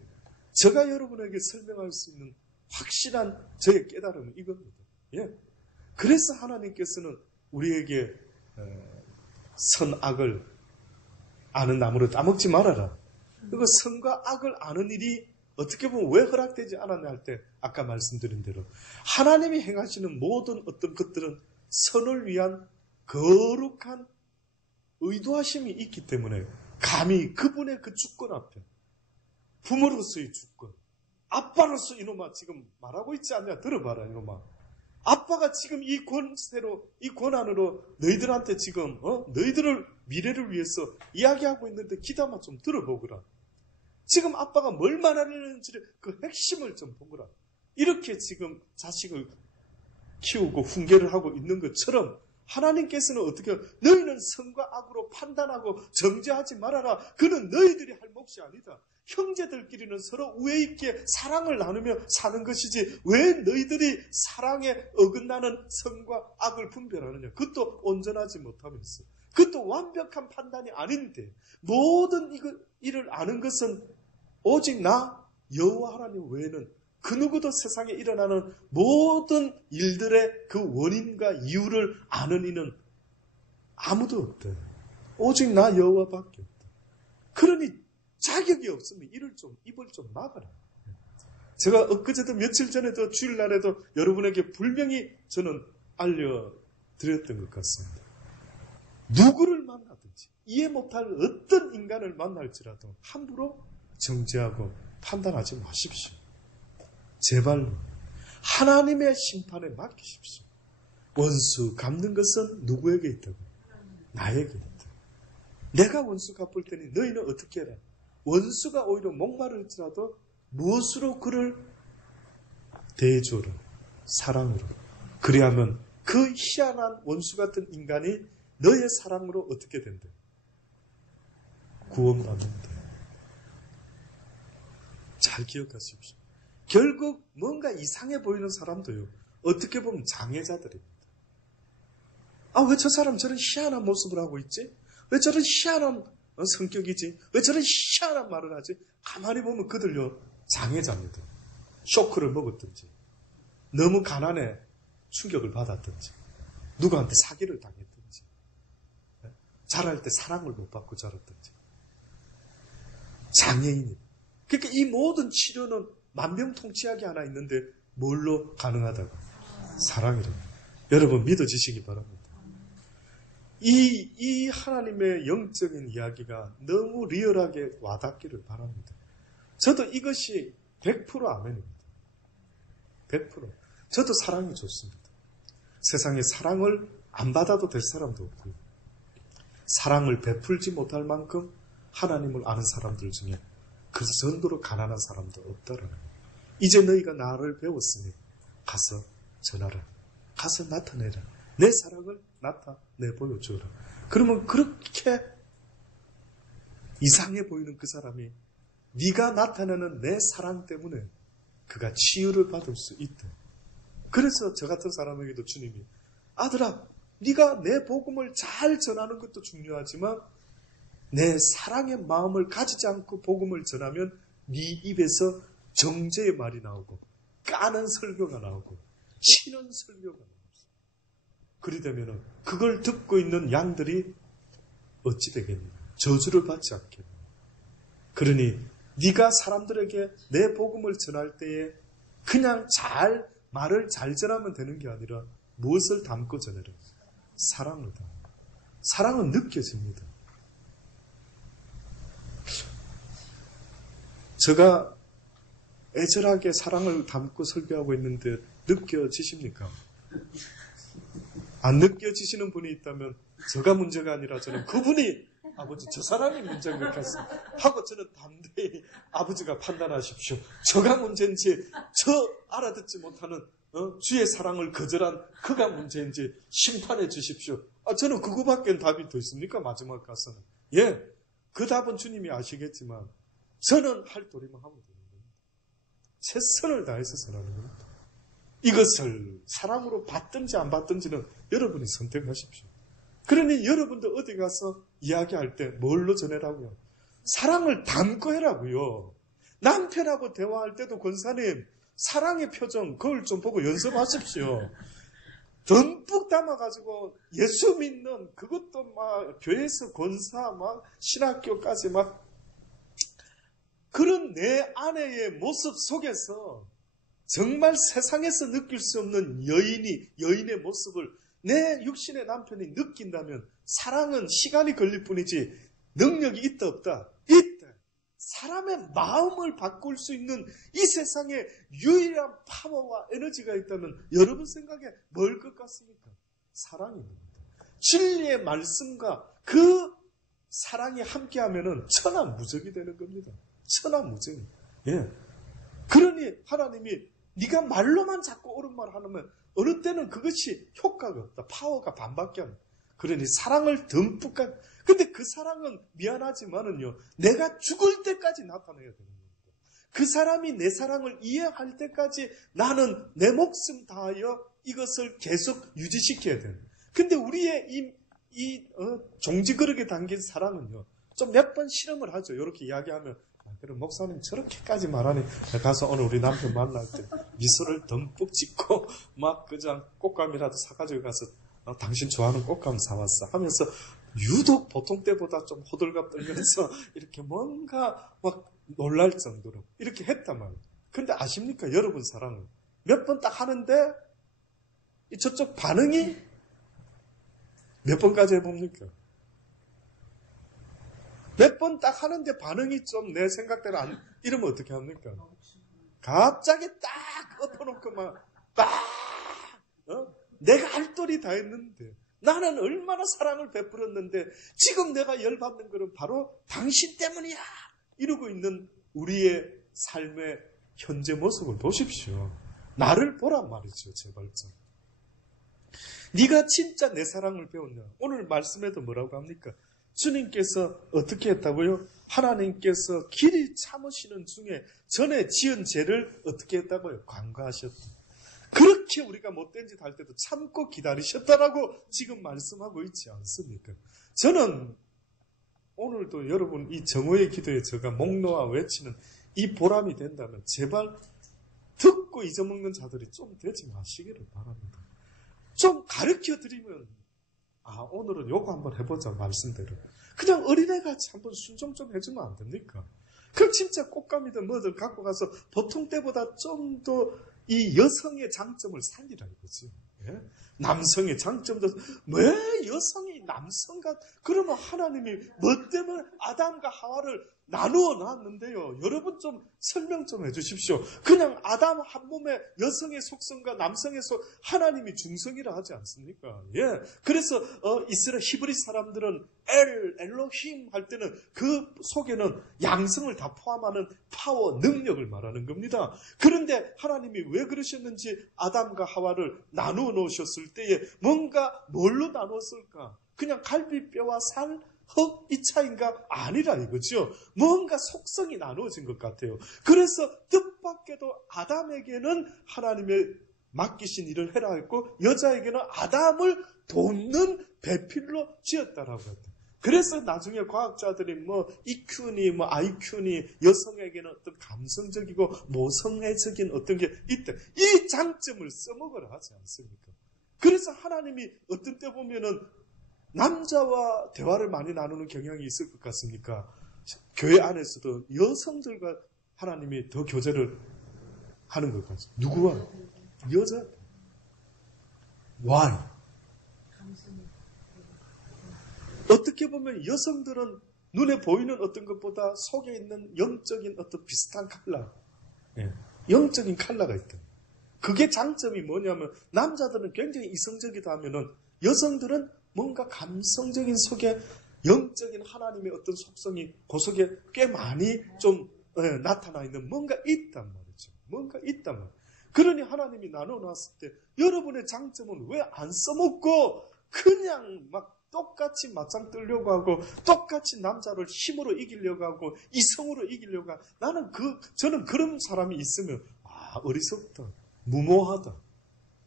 제가 여러분에게 설명할 수 있는 확실한 저의 깨달음은 이겁니다. 그래서 하나님께서는 우리에게 선악을 아는 나무를 따먹지 말아라. 그리고 선과 악을 아는 일이 어떻게 보면 왜 허락되지 않았냐 할 때 아까 말씀드린 대로 하나님이 행하시는 모든 어떤 것들은 선을 위한 거룩한 의도하심이 있기 때문에 감히 그분의 그 주권 앞에 부모로서의 주권, 아빠로서 이놈아 지금 말하고 있지 않냐? 들어봐라 이놈아. 아빠가 지금 이 권세로, 이 권한으로 너희들한테 지금 너희들을 미래를 위해서 이야기하고 있는데 귀담아 좀 들어보거라. 지금 아빠가 뭘 말하려는지를 그 핵심을 좀 보거라. 이렇게 지금 자식을 키우고 훈계를 하고 있는 것처럼 하나님께서는 어떻게 너희는 선과 악으로 판단하고 정죄하지 말아라. 그는 너희들이 할 몫이 아니다. 형제들끼리는 서로 우애 있게 사랑을 나누며 사는 것이지 왜 너희들이 사랑에 어긋나는 선과 악을 분별하느냐. 그것도 온전하지 못하면서 그것도 완벽한 판단이 아닌데 모든 일을 아는 것은 오직 나 여호와 하나님 외에는 그 누구도 세상에 일어나는 모든 일들의 그 원인과 이유를 아는 이는 아무도 없다. 오직 나 여호와밖에 없다. 그러니 자격이 없으면 입을 좀 막아라. 제가 엊그제도 며칠 전에도 주일날에도 여러분에게 분명히 저는 알려드렸던 것 같습니다. 누구를 만나든지 이해 못할 어떤 인간을 만날지라도 함부로 정죄하고 판단하지 마십시오. 제발 하나님의 심판에 맡기십시오. 원수 갚는 것은 누구에게 있다고? 나에게 있다. 내가 원수 갚을 테니 너희는 어떻게 해라? 원수가 오히려 목마를지라도 무엇으로 그를 대조로 사랑으로 그리하면 그 희한한 원수 같은 인간이 너의 사랑으로 어떻게 된다? 구원받는다. 잘 기억하십시오. 결국 뭔가 이상해 보이는 사람도요. 어떻게 보면 장애자들입니다. 왜 저 사람 저런 희한한 모습을 하고 있지? 왜 저런 희한한 성격이지? 왜 저런 희한한 말을 하지? 가만히 보면 그들요. 장애자입니다. 쇼크를 먹었든지 너무 가난에 충격을 받았든지 누구한테 사기를 당했든지 자랄 때 사랑을 못 받고 자랐든지 장애인입니다. 그러니까 이 모든 치료는 만병통치약이 하나 있는데 뭘로 가능하다고? 사랑이라고. 여러분 믿어지시기 바랍니다. 이 하나님의 영적인 이야기가 너무 리얼하게 와닿기를 바랍니다. 저도 이것이 100% 아멘입니다. 100%. 저도 사랑이 좋습니다. 세상에 사랑을 안 받아도 될 사람도 없고요. 사랑을 베풀지 못할 만큼 하나님을 아는 사람들 중에 그 정도로 가난한 사람도 없다라는 거예요. 이제 너희가 나를 배웠으니 가서 전하라. 가서 나타내라. 내 사랑을 나타내 보여주라. 그러면 그렇게 이상해 보이는 그 사람이 네가 나타내는 내 사랑 때문에 그가 치유를 받을 수 있다. 그래서 저 같은 사람에게도 주님이 아들아 네가 내 복음을 잘 전하는 것도 중요하지만 내 사랑의 마음을 가지지 않고 복음을 전하면 네 입에서 정죄의 말이 나오고 까는 설교가 나오고 치는 설교가 나오고 그리 되면 그걸 듣고 있는 양들이 어찌 되겠느냐. 저주를 받지 않겠느냐. 그러니 네가 사람들에게 내 복음을 전할 때에 그냥 말을 잘 전하면 되는 게 아니라 무엇을 담고 전해라? 사랑을 담아. 사랑은 느껴집니다. 제가 애절하게 사랑을 담고 설교하고 있는데 느껴지십니까? 안 느껴지시는 분이 있다면 제가 문제가 아니라 저는 그분이 아버지 저 사람이 문제인 것 같습니다 하고 저는 담대히 아버지가 판단하십시오. 저가 문제인지 저 알아듣지 못하는 주의 사랑을 거절한 그가 문제인지 심판해 주십시오. 저는 그거밖에 답이 더 있습니까? 마지막 가서는. 예, 그 답은 주님이 아시겠지만 저는 할 도리만 하면 되는 겁니다. 최선을 다해서 전하는 겁니다. 이것을 사랑으로 받든지 안 받든지는 여러분이 선택하십시오. 그러니 여러분도 어디 가서 이야기할 때 뭘로 전해라고요? 사랑을 담고 해라고요. 남편하고 대화할 때도 권사님 사랑의 표정 그걸 좀 보고 연습하십시오. 듬뿍 담아가지고 예수 믿는 그것도 막 교회에서 권사 막 신학교까지 막 그런 내 아내의 모습 속에서 정말 세상에서 느낄 수 없는 여인의 모습을 내 육신의 남편이 느낀다면 사랑은 시간이 걸릴 뿐이지 능력이 있다 없다? 있다. 사람의 마음을 바꿀 수 있는 이 세상에 유일한 파워와 에너지가 있다면 여러분 생각에 뭘 것 같습니까? 사랑입니다. 진리의 말씀과 그 사랑이 함께하면 천하무적이 되는 겁니다. 천하무적이. 예. 그러니 하나님이 네가 말로만 자꾸 옳은 말 하면 어느 때는 그것이 효과가 없다. 파워가 반밖에 안 돼. 그러니 사랑을 듬뿍 근데 그 사랑은 미안하지만은요, 내가 죽을 때까지 나타내야 되는 겁니다. 그 사람이 내 사랑을 이해할 때까지 나는 내 목숨 다하여 이것을 계속 유지시켜야 돼요. 근데 우리의 종지그릇에 담긴 사랑은요, 좀 몇 번 실험을 하죠. 이렇게 이야기하면, 그럼 목사님 저렇게까지 말하니, 가서 오늘 우리 남편 만날 때 미소를 듬뿍 짓고, 막 그냥 꽃감이라도 사가지고 가서, 당신 좋아하는 꽃감 사왔어 하면서 유독 보통 때보다 좀 호들갑 떨면서 이렇게 뭔가 막 놀랄 정도로 이렇게 했단 말이에요. 근데 아십니까? 여러분 사랑은 몇 번 딱 하는데 저쪽 반응이 몇 번까지 해봅니까? 몇 번 딱 하는데 반응이 좀 내 생각대로 이러면 어떻게 합니까? 갑자기 딱 엎어놓고 내가 할 도리 다 했는데 나는 얼마나 사랑을 베풀었는데 지금 내가 열받는 것은 바로 당신 때문이야 이러고 있는 우리의 삶의 현재 모습을 보십시오. 나를 보란 말이죠. 제발 좀. 네가 진짜 내 사랑을 배웠냐. 오늘 말씀에도 뭐라고 합니까? 주님께서 어떻게 했다고요? 하나님께서 길이 참으시는 중에 전에 지은 죄를 어떻게 했다고요? 관과하셨다. 그렇게 우리가 못된 짓 할 때도 참고 기다리셨다라고 지금 말씀하고 있지 않습니까? 저는 오늘도 여러분 이 정오의 기도에 제가 목 놓아 외치는 이 보람이 된다면 제발 듣고 잊어먹는 자들이 좀 되지 마시기를 바랍니다. 좀 가르쳐드리면 오늘은 요거 한번 해보자 말씀대로. 그냥 어린애같이 한번 순종 좀 해주면 안 됩니까? 그럼 진짜 꽃감이든 뭐든 갖고 가서 보통 때보다 좀 더 이 여성의 장점을 살리라 이거지. 예? 남성의 장점도 왜 여성이 남성과 그러면 하나님이 뭐 때문에 아담과 하와를 나누어 놨는데요. 여러분 좀 설명 좀 해주십시오. 그냥 아담 한 몸에 여성의 속성과 남성의 하나님이 중성이라 하지 않습니까? 예. 그래서 이스라엘 히브리 사람들은 엘로힘 할 때는 그 속에는 양성을 다 포함하는 파워, 능력을 말하는 겁니다. 그런데 하나님이 왜 그러셨는지 아담과 하와를 나누어 놓으셨을 때에 뭔가 뭘로 나누었을까? 그냥 갈비뼈와 살, 흙, 이 차인가? 아니라 이거죠. 뭔가 속성이 나누어진 것 같아요. 그래서 뜻밖에도 아담에게는 하나님의 맡기신 일을 해라 했고 여자에게는 아담을 돕는 배필로 지었다라고 했다. 그래서 나중에 과학자들이 EQ니 IQ니 여성에게는 어떤 감성적이고 모성애적인 어떤 게 있다. 이 장점을 써먹으라 하지 않습니까? 그래서 하나님이 어떤 때 보면은 남자와 대화를 많이 나누는 경향이 있을 것 같습니까? 교회 안에서도 여성들과 하나님이 더 교제를 하는 것 같아요. 누구와? 여자. Why? 어떻게 보면 여성들은 눈에 보이는 어떤 것보다 속에 있는 영적인 어떤 비슷한 컬러, 영적인 컬러가 있다. 그게 장점이 뭐냐면 남자들은 굉장히 이성적이다 하면은 여성들은 뭔가 감성적인 속에 영적인 하나님의 어떤 속성이 그 속에 꽤 많이 좀 나타나 있는 뭔가 있단 말이죠. 뭔가 있단 말이에요. 그러니 하나님이 나눠놨을 때 여러분의 장점은 왜 안 써먹고 그냥 막 똑같이 맞짱 뜨려고 하고 똑같이 남자를 힘으로 이기려고 하고 이성으로 이기려고 하고 저는 그런 사람이 있으면 어리석다. 무모하다.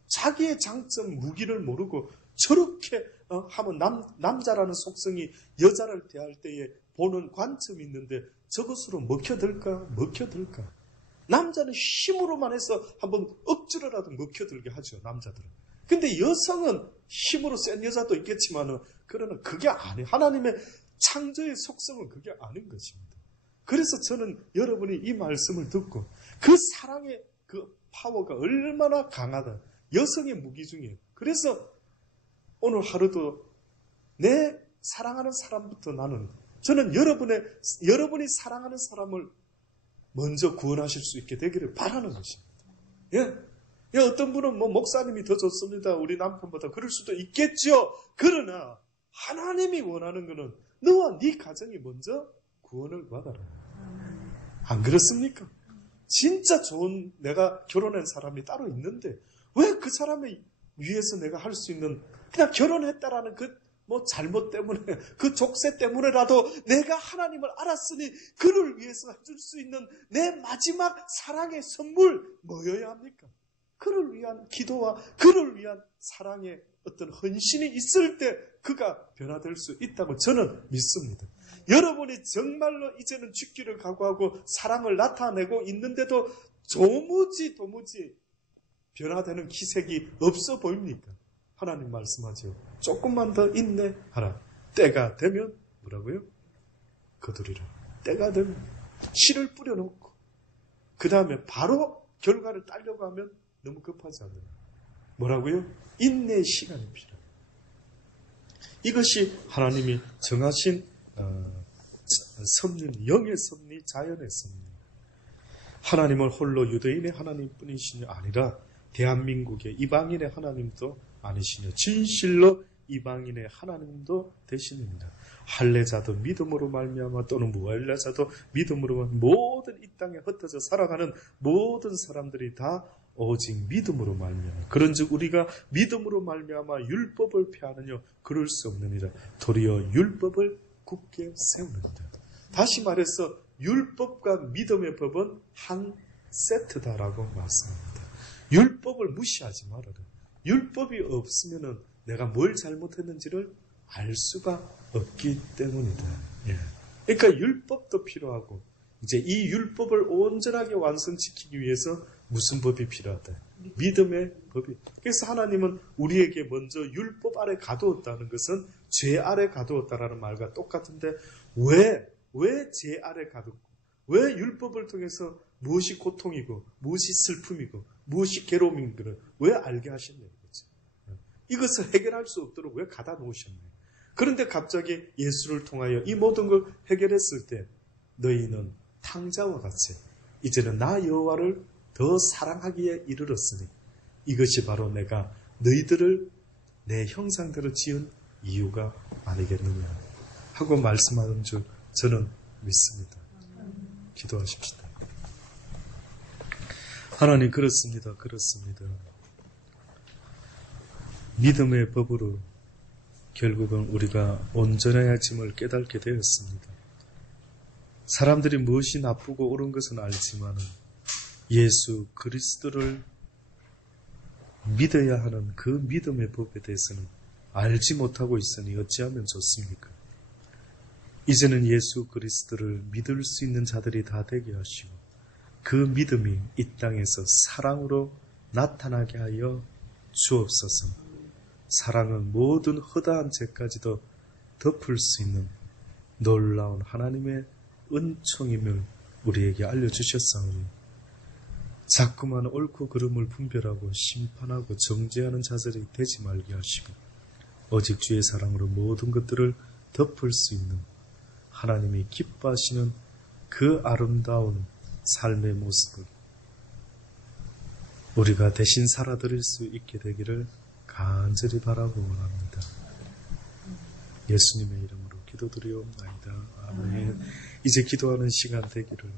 자기의 장점, 무기를 모르고 저렇게 하면 남자라는 속성이 여자를 대할 때에 보는 관점이 있는데 저것으로 먹혀들까? 남자는 힘으로만 해서 한번 억지로라도 먹혀들게 하죠. 남자들은. 근데 여성은 힘으로 센 여자도 있겠지만은, 그러나 그게 아니에요. 하나님의 창조의 속성은 그게 아닌 것입니다. 그래서 저는 여러분이 이 말씀을 듣고 그 사랑의 그 파워가 얼마나 강하다. 여성의 무기 중에. 그래서 오늘 하루도 내 사랑하는 사람부터 저는 여러분이 사랑하는 사람을 먼저 구원하실 수 있게 되기를 바라는 것입니다. 예? 어떤 분은 목사님이 더 좋습니다. 우리 남편보다 그럴 수도 있겠죠. 그러나 하나님이 원하는 것은 너와 네 가정이 먼저 구원을 받아라. 안 그렇습니까? 진짜 좋은 내가 결혼한 사람이 따로 있는데 왜 그 사람을 위해서 내가 할 수 있는 그냥 결혼했다라는 잘못 때문에 그 족쇄 때문에라도 내가 하나님을 알았으니 그를 위해서 해줄 수 있는 내 마지막 사랑의 선물 뭐여야 합니까? 그를 위한 기도와 그를 위한 사랑의 어떤 헌신이 있을 때 그가 변화될 수 있다고 저는 믿습니다. 여러분이 정말로 이제는 죽기를 각오하고 사랑을 나타내고 있는데도 도무지 변화되는 기색이 없어 보입니까? 하나님 말씀하죠. 조금만 더 인내하라. 때가 되면 뭐라고요? 거두리라. 때가 되면 씨를 뿌려놓고 그 다음에 바로 결과를 따려고 하면 너무 급하지 않아요. 뭐라고요? 인내의 시간이 필요해요. 이것이 하나님이 정하신 섭리, 영의 섭리, 자연의 섭리. 하나님은 홀로 유대인의 하나님뿐이시냐 아니라 대한민국의 이방인의 하나님도 아니시냐. 진실로 이방인의 하나님도 되시느니라. 할례자도 믿음으로 말미암아 또는 무할례자도 믿음으로 모든 이 땅에 흩어져 살아가는 모든 사람들이 다 오직 믿음으로 말미암아. 그런즉 우리가 믿음으로 말미암아 율법을 폐하느냐 그럴 수 없느니라. 도리어 율법을 굳게 세우느니라. 다시 말해서 율법과 믿음의 법은 한 세트다라고 말씀합니다. 율법을 무시하지 말아라. 율법이 없으면은 내가 뭘 잘못했는지를 알 수가 없기 때문이다. 예. 그러니까 율법도 필요하고 이제 이 율법을 온전하게 완성시키기 위해서 무슨 법이 필요하다? 믿음의 법이. 그래서 하나님은 우리에게 먼저 율법 아래 가두었다는 것은 죄 아래 가두었다라는 말과 똑같은데 왜 죄 아래 가뒀고 왜 율법을 통해서 무엇이 고통이고 무엇이 슬픔이고 무엇이 괴로움인 것을 왜 알게 하셨냐는 거죠. 이것을 해결할 수 없도록 왜 가다 놓으셨나요? 그런데 갑자기 예수를 통하여 이 모든 걸 해결했을 때 너희는 탕자와 같이 이제는 나 여호와를 더 사랑하기에 이르렀으니 이것이 바로 내가 너희들을 내 형상대로 지은 이유가 아니겠느냐 하고 말씀하는 줄 저는 믿습니다. 기도하십시다. 하나님 그렇습니다. 믿음의 법으로 결국은 우리가 온전해야 짐을 깨닫게 되었습니다. 사람들이 무엇이 나쁘고 옳은 것은 알지만 예수 그리스도를 믿어야 하는 그 믿음의 법에 대해서는 알지 못하고 있으니 어찌하면 좋습니까? 이제는 예수 그리스도를 믿을 수 있는 자들이 다 되게 하시고 그 믿음이 이 땅에서 사랑으로 나타나게 하여 주옵소서. 사랑은 모든 허다한 죄까지도 덮을 수 있는 놀라운 하나님의 은총임을 우리에게 알려주셨사오니 자꾸만 옳고 그름을 분별하고 심판하고 정죄하는 자들이 되지 말게 하시고 오직 주의 사랑으로 모든 것들을 덮을 수 있는 하나님이 기뻐하시는 그 아름다운 삶의 모습을 우리가 대신 살아드릴 수 있게 되기를 간절히 바라고 원합니다. 예수님의 이름으로 기도드리옵나이다. 아멘. 이제 기도하는 시간 되기를